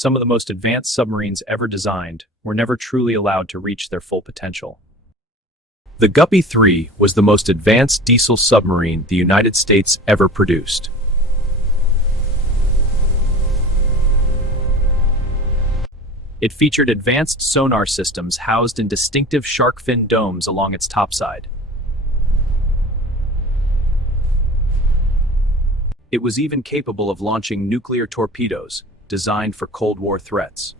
Some of the most advanced submarines ever designed were never truly allowed to reach their full potential. The Guppy 3 was the most advanced diesel submarine the United States ever produced. It featured advanced sonar systems housed in distinctive shark fin domes along its topside. It was even capable of launching nuclear torpedoes, designed for Cold War threats.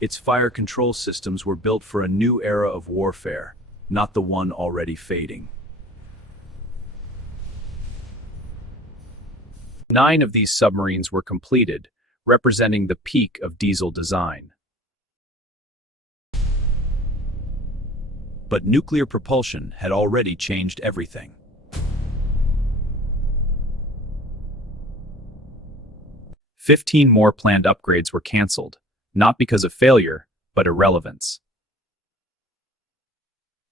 Its fire control systems were built for a new era of warfare, not the one already fading. 9 of these submarines were completed, representing the peak of diesel design. But nuclear propulsion had already changed everything. "15 more planned upgrades were cancelled, not because of failure, but irrelevance.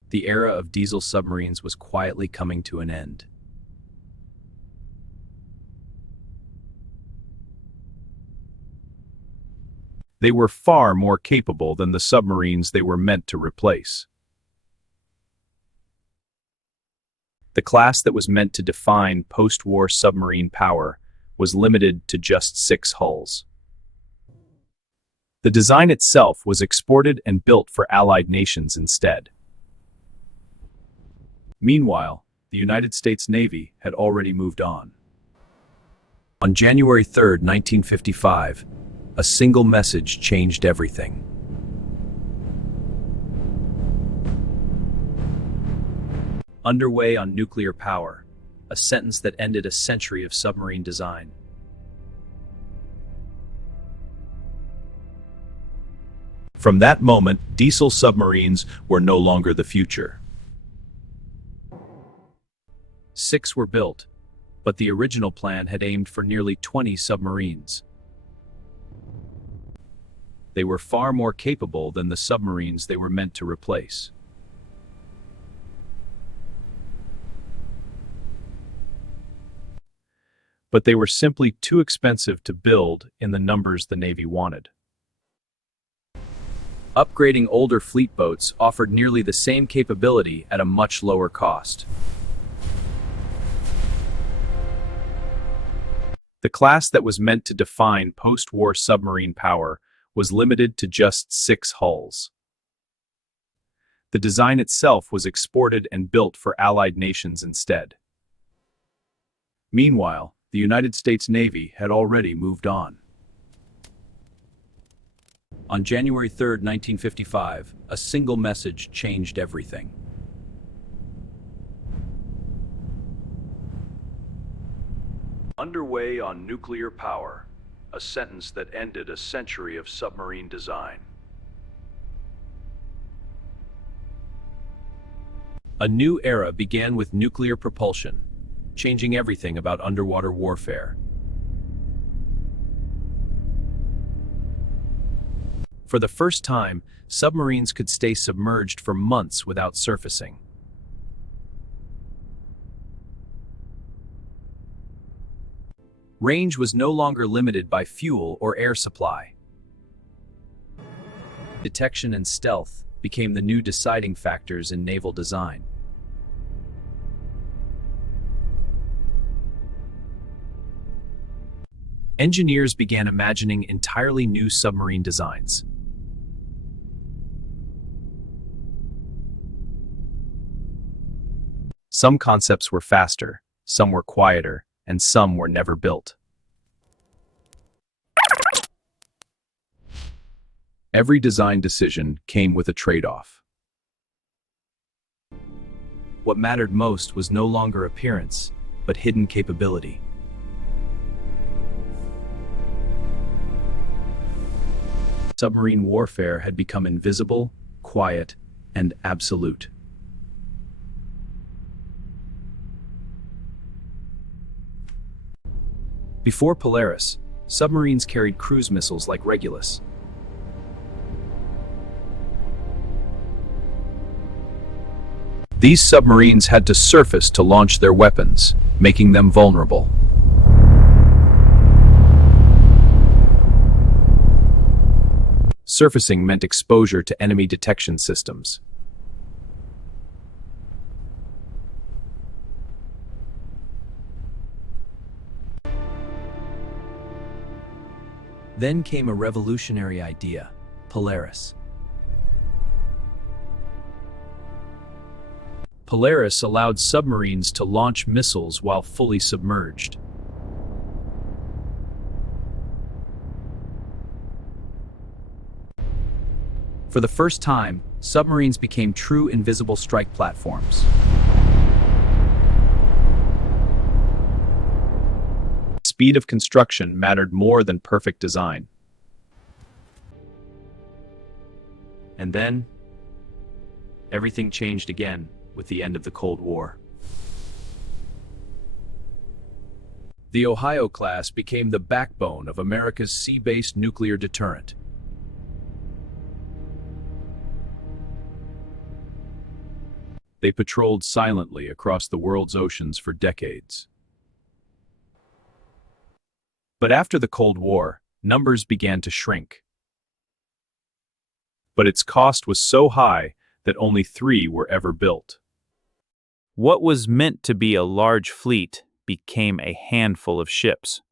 The era of diesel submarines was quietly coming to an end. They were far more capable than the submarines they were meant to replace. The class that was meant to define post-war submarine power was limited to just 6 hulls. The design itself was exported and built for Allied nations instead. Meanwhile, the United States Navy had already moved on. On January 3, 1955, a single message changed everything. Underway on nuclear power, a sentence that ended a century of submarine design. From that moment, diesel submarines were no longer the future. 6 were built, but the original plan had aimed for nearly 20 submarines. They were far more capable than the submarines they were meant to replace. But they were simply too expensive to build in the numbers the Navy wanted. Upgrading older fleet boats offered nearly the same capability at a much lower cost. The class that was meant to define post-war submarine power was limited to just 6 hulls. The design itself was exported and built for Allied nations instead. Meanwhile, the United States Navy had already moved on. On January 3, 1955, a single message changed everything. Underway on nuclear power, a sentence that ended a century of submarine design. A new era began with nuclear propulsion, changing everything about underwater warfare. For the first time, submarines could stay submerged for months without surfacing. Range was no longer limited by fuel or air supply. Detection and stealth became the new deciding factors in naval design. Engineers began imagining entirely new submarine designs. Some concepts were faster, some were quieter, and some were never built. Every design decision came with a trade-off. What mattered most was no longer appearance, but hidden capability. Submarine warfare had become invisible, quiet, and absolute. Before Polaris, submarines carried cruise missiles like Regulus. These submarines had to surface to launch their weapons, making them vulnerable. Surfacing meant exposure to enemy detection systems. Then came a revolutionary idea: Polaris. Polaris allowed submarines to launch missiles while fully submerged. For the first time, submarines became true invisible strike platforms. Speed of construction mattered more than perfect design. And then, everything changed again with the end of the Cold War. The Ohio class became the backbone of America's sea-based nuclear deterrent. They patrolled silently across the world's oceans for decades. But after the Cold War, numbers began to shrink. But its cost was so high that only 3 were ever built. What was meant to be a large fleet became a handful of ships.